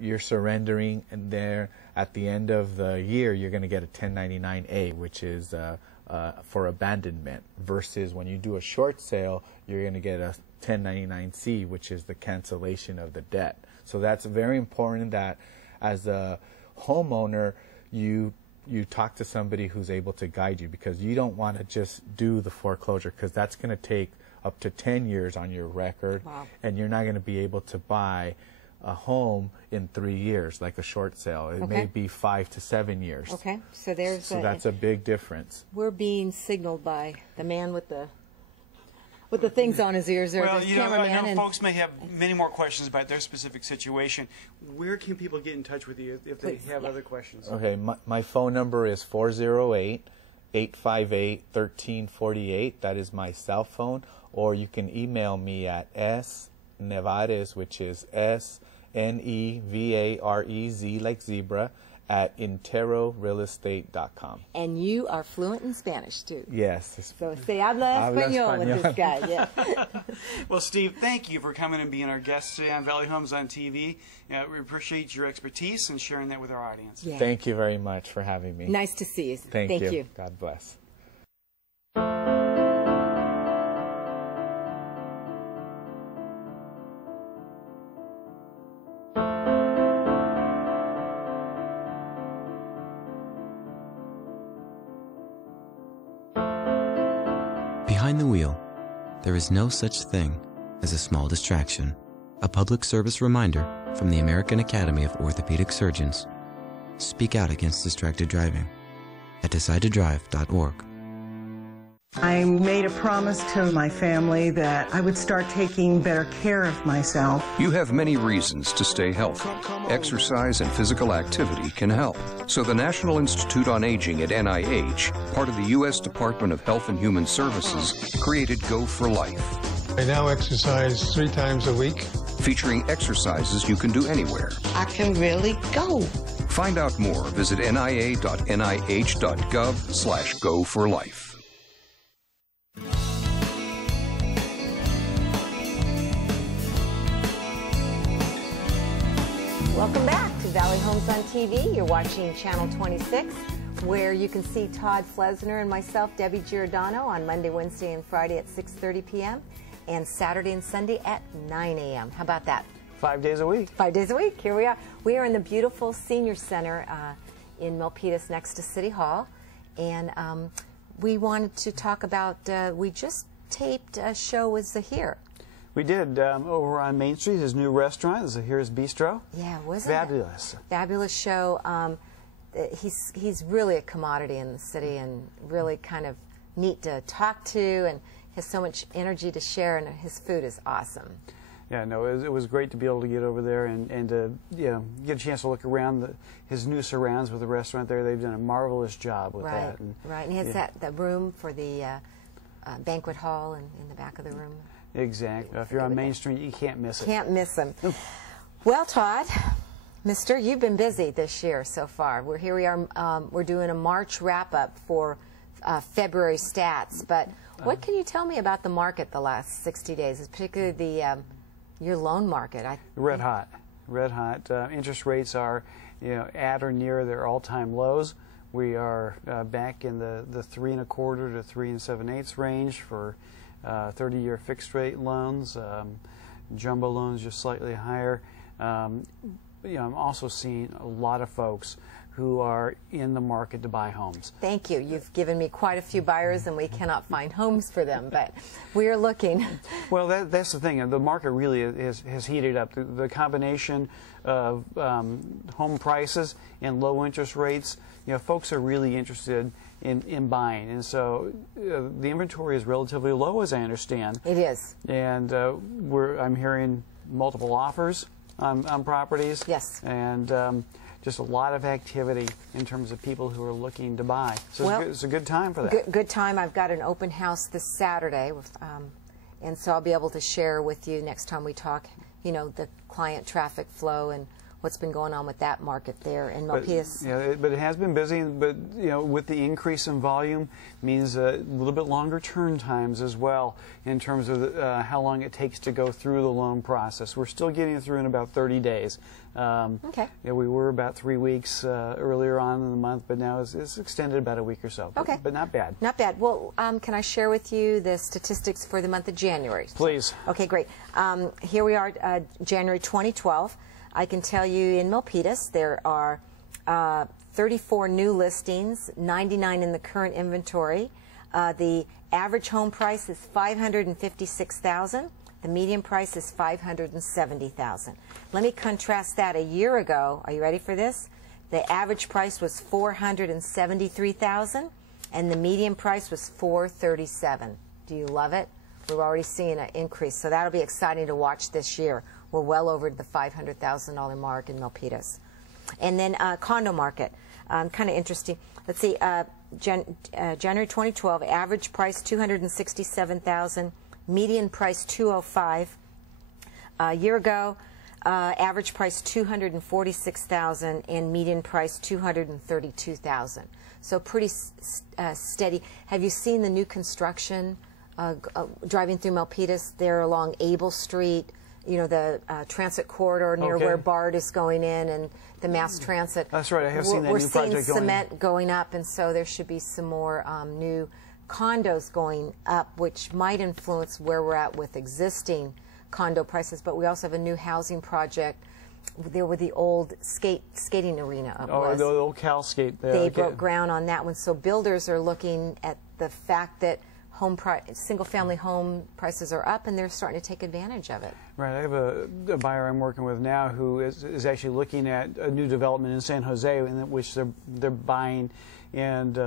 you're surrendering, and there at the end of the year you're going to get a 1099-A, which is for abandonment, versus when you do a short sale, you're going to get a 1099-C, which is the cancellation of the debt. So that's very important that as a homeowner, you talk to somebody who's able to guide you, because you don't want to just do the foreclosure, because that's going to take up to 10 years on your record. Wow. And you're not going to be able to buy a home in 3 years, like a short sale. It may be 5 to 7 years. Okay, so there's that's a big difference. We're being signaled by the man with the things on his ears. There, well, you know, I know and folks may have many more questions about their specific situation. Where can people get in touch with you if they have other questions? Okay, my phone number is 408-858-1348. That is my cell phone. Or you can email me at Nevarez, which is SNEVAREZ, like zebra, at interorealestate.com. And you are fluent in Spanish, too. Yes. So se habla español with this guy, yeah. Well, Steve, thank you for coming and being our guest today on Valley Homes on TV. We appreciate your expertise and sharing that with our audience. Yeah. Thank you very much for having me. Nice to see you. Thank you. God bless. Behind the wheel, there is no such thing as a small distraction. A public service reminder from the American Academy of Orthopedic Surgeons. Speak out against distracted driving at decidetodrive.org. I made a promise to my family that I would start taking better care of myself. You have many reasons to stay healthy. Exercise and physical activity can help. So the National Institute on Aging at NIH, part of the U.S. Department of Health and Human Services, created Go for Life. I now exercise 3 times a week. Featuring exercises you can do anywhere. I can really go. Find out more. Visit nia.nih.gov/go4life. Welcome back to Valley Homes on TV. You're watching Channel 26, where you can see Todd Flesner and myself, Debbie Giordano, on Monday, Wednesday, and Friday at 6:30 p.m. and Saturday and Sunday at 9 a.m. How about that? 5 days a week. 5 days a week. Here we are. We are in the beautiful Senior Center in Milpitas next to City Hall. And we wanted to talk about, we just taped a show with Zahir. We did, over on Main Street, his new restaurant, Zahir's Bistro. Yeah, wasn't fabulous. Fabulous show. He's really a commodity in the city and really kind of neat to talk to, and has so much energy to share, and his food is awesome. Yeah, no, it was great to be able to get over there and to get a chance to look around his new surrounds with the restaurant there. They've done a marvelous job with that. And, right, and he has that room for the banquet hall in the back of the room. Exactly. If you're on Main Street, you can't miss it. Can't miss him. Well, Todd, Mister, you've been busy this year so far. Here we are. We're doing a March wrap-up for February stats. But what can you tell me about the market the last 60 days, particularly your loan market? Red hot. Red hot. Interest rates are, at or near their all-time lows. We are back in the 3 1/4 to 3 7/8 range for 30-year fixed-rate loans. Jumbo loans just slightly higher. I'm also seeing a lot of folks who are in the market to buy homes. Thank you. You've given me quite a few buyers, and we cannot find homes for them, but we are looking. Well, that's the thing. The market really has heated up. The combination of home prices and low interest rates, folks are really interested in buying. And so the inventory is relatively low, as I understand. It is. And I'm hearing multiple offers on properties. Yes. And just a lot of activity in terms of people who are looking to buy. So it's a good time for that. Good time. I've got an open house this Saturday, and so I'll be able to share with you next time we talk, the client traffic flow and what's been going on with that market there in Milpitas. But it has been busy. But with the increase in volume, means a little bit longer turn times as well in terms of how long it takes to go through the loan process. We're still getting it through in about 30 days. Okay. We were about 3 weeks earlier on in the month, but now it's extended about a week or so. Okay. But not bad. Not bad. Well, can I share with you the statistics for the month of January? Please. Okay, great. Here we are, January 2012. I can tell you in Milpitas there are 34 new listings, 99 in the current inventory. The average home price is $556,000. The median price is $570,000. Let me contrast that. A year ago, are you ready for this? The average price was $473,000, and the median price was $437,000. Do you love it? We're already seeing an increase, so that'll be exciting to watch this year. We're well over the $500,000 mark in Milpitas. And then condo market, kind of interesting. Let's see, January 2012, average price $267,000, median price $205,000. A year ago, average price $246,000 and median price $232,000. So pretty steady. Have you seen the new construction driving through Milpitas there along Able Street? You know, the transit corridor near where BART is going in and the mass transit. That's right. I have seen that new project going. We're seeing cement going up, and so there should be some more new condos going up, which might influence where we're at with existing condo prices. But we also have a new housing project there where the old skating arena was. The old Cal Skate. They broke ground on that one. So builders are looking at the fact that single-family home prices are up, and they're starting to take advantage of it. Right. I have a buyer I'm working with now who is actually looking at a new development in San Jose, in which they're buying, and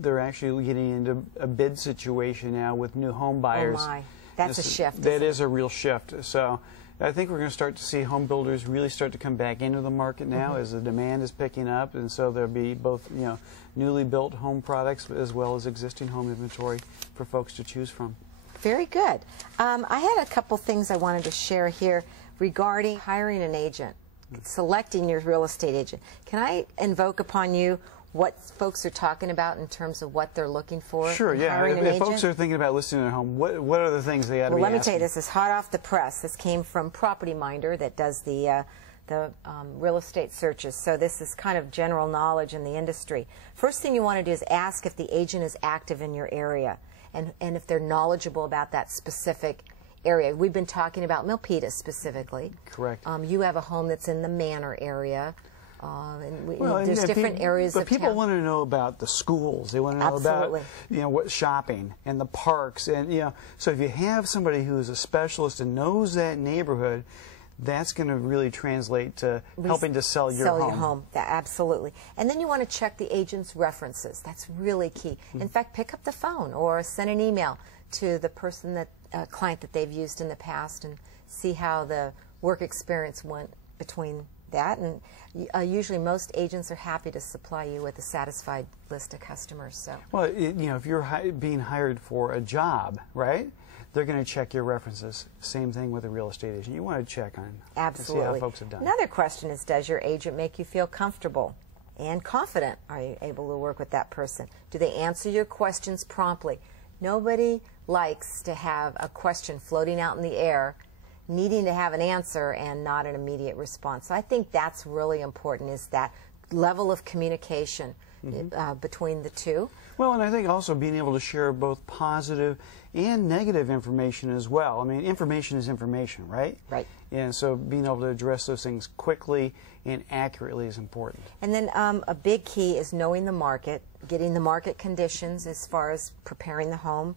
they're actually getting into a bid situation now with new home buyers. Oh my, that's a shift. That is a real shift. So I think we're going to start to see home builders really start to come back into the market now as the demand is picking up, and so there'll be both, newly built home products as well as existing home inventory for folks to choose from. Very good. I had a couple things I wanted to share here regarding hiring an agent, selecting your real estate agent. Can I invoke upon you what folks are talking about in terms of what they're looking for? Sure, yeah. Hiring an If agent? folks are thinking about listing their home, what are the things they ought to be Well, let me asking? tell you, this is hot off the press. This came from Property Minder that does the real estate searches. So this is kind of general knowledge in the industry. First thing you want to do is ask if the agent is active in your area and if they're knowledgeable about that specific area. We've been talking about Milpitas specifically. Correct. You have a home that's in the Manor area. There's different areas but people want to know about the schools. They want to know Absolutely. about what shopping and the parks, and so if you have somebody who is a specialist and knows that neighborhood, that's going to really translate to helping to sell your home. Absolutely. And then you want to check the agent's references. That's really key. In fact, pick up the phone or send an email to the person client that they've used in the past and see how the work experience went between that. And usually most agents are happy to supply you with a satisfied list of customers. So. Well, if you're being hired for a job, right? They're going to check your references. Same thing with a real estate agent. You want to check on Absolutely. See how folks have done. Another question is, does your agent make you feel comfortable and confident? Are you able to work with that person? Do they answer your questions promptly? Nobody likes to have a question floating out in the air, needing to have an answer and not an immediate response. So I think that's really important, is that level of communication between the two. Well, and I think also being able to share both positive and negative information as well. I mean, information is information, right? Right. And so being able to address those things quickly and accurately is important. And then a big key is knowing the market, getting the market conditions as far as preparing the home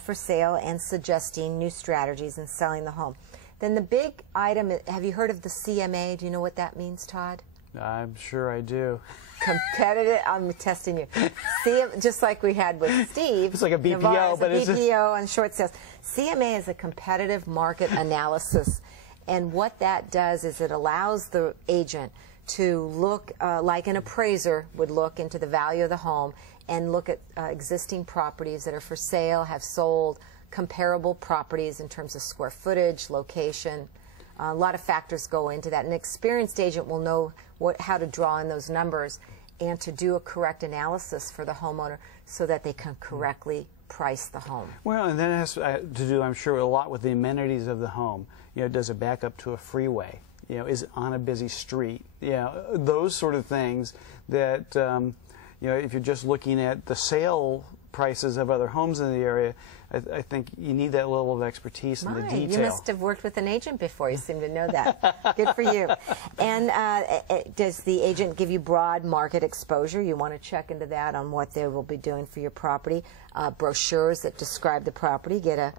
for sale and suggesting new strategies in selling the home. Then the big item, have you heard of the CMA? Do you know what that means, Todd? I'm sure I do. Competitive, I'm testing you. Just like we had with Steve. It's like a BPO, Nevarez, but it's BPO on short sales. CMA is a competitive market analysis, and what that does is it allows the agent to look like an appraiser would look into the value of the home and look at existing properties that are for sale, have sold, comparable properties in terms of square footage, location, A lot of factors go into that. An experienced agent will know how to draw in those numbers and to do a correct analysis for the homeowner so that they can correctly price the home. Well, and then it has to do, I'm sure, a lot with the amenities of the home. You know, does it back up to a freeway? You know, is it on a busy street? You know, those sort of things that, you know, if you're just looking at the sale prices of other homes in the area, I think you need that level of expertise in the detail. You must have worked with an agent before. You seem to know that. Good for you. And does the agent give you broad market exposure? You want to check into that on what they will be doing for your property. Brochures that describe the property, get a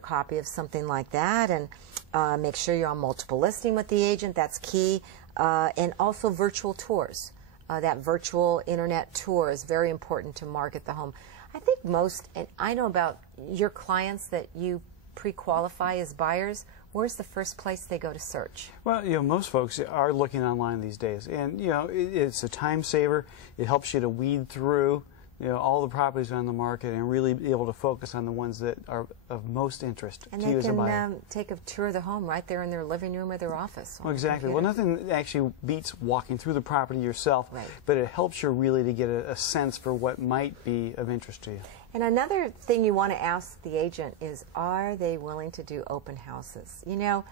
copy of something like that, and make sure you're on multiple listing with the agent. That's key. And also virtual tours. That virtual internet tour is very important to market the home. I think most, and I know about your clients that you pre-qualify as buyers, where's the first place they go to search? Well, you know, most folks are looking online these days, and you know, it's a time saver. It helps you to weed through, you know, all the properties on the market and really be able to focus on the ones that are of most interest to you as a buyer. And they can take a tour of the home right there in their living room or their office. Well, exactly. Well, nothing actually beats walking through the property yourself, right, but it helps you really to get a sense for what might be of interest to you. And another thing you want to ask the agent is, are they willing to do open houses? You know,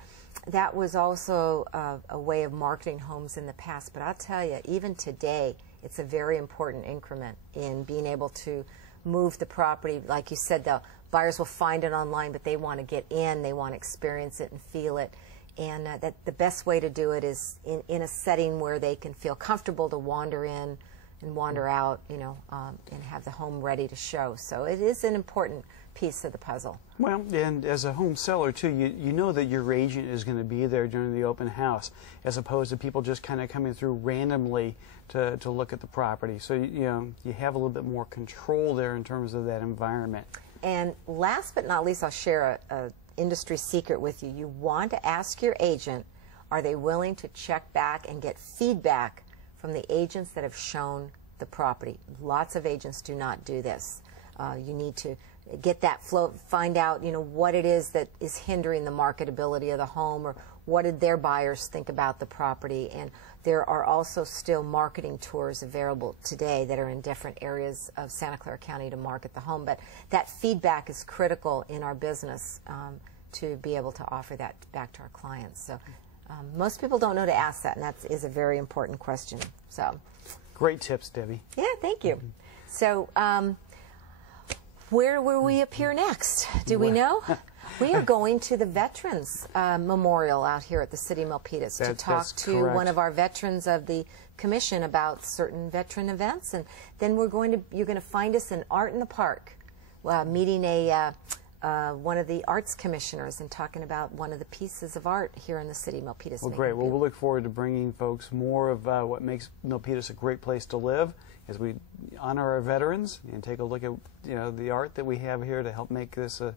that was also a way of marketing homes in the past, but I'll tell you, even today, it's a very important increment in being able to move the property. Like you said, the buyers will find it online, but they want to get in, they want to experience it and feel it. And that the best way to do it is in a setting where they can feel comfortable to wander in and wander out, you know, and have the home ready to show. So it is an important piece of the puzzle. Well, and as a home seller, too, you know that your agent is going to be there during the open house, as opposed to people just kind of coming through randomly to look at the property. So, you know, you have a little bit more control there in terms of that environment. And last but not least, I'll share a industry secret with you. You want to ask your agent, are they willing to check back and get feedback from the agents that have shown the property? Lots of agents do not do this. You need to get that flow, find out, you know, what it is that is hindering the marketability of the home, or what did their buyers think about the property. And there are also still marketing tours available today that are in different areas of Santa Clara County to market the home. But that feedback is critical in our business to be able to offer that back to our clients. So most people don't know to ask that, and that is a very important question. So, great tips, Debbie. Yeah, thank you. So where will we appear next? Do we know? We are going to the Veterans Memorial out here at the City of Milpitas to talk to one of our veterans of the commission about certain veteran events, and then you're going to find us in Art in the Park, meeting one of the arts commissioners and talking about one of the pieces of art here in the City of Milpitas. Well, great. Well, we'll look forward to bringing folks more of what makes Milpitas a great place to live, as we honor our veterans and take a look at, you know, the art that we have here to help make this a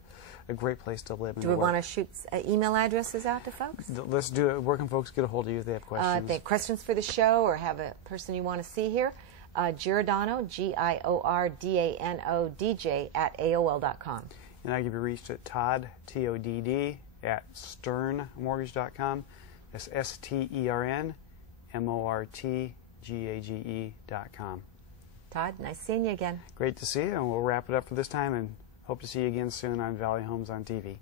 great place to live. Do we want to shoot email addresses out to folks? Let's do it. Where can folks get a hold of you if they have questions? If they have questions for the show or have a person you want to see here, Giordano, Giordano, DJ at AOL.com. And I can be reached at Todd, T-O-D-D, at sternmortgage.com. That's STERNMORTGAGE.com. Todd, nice seeing you again. Great to see you, and we'll wrap it up for this time, and hope to see you again soon on Valley Homes on TV.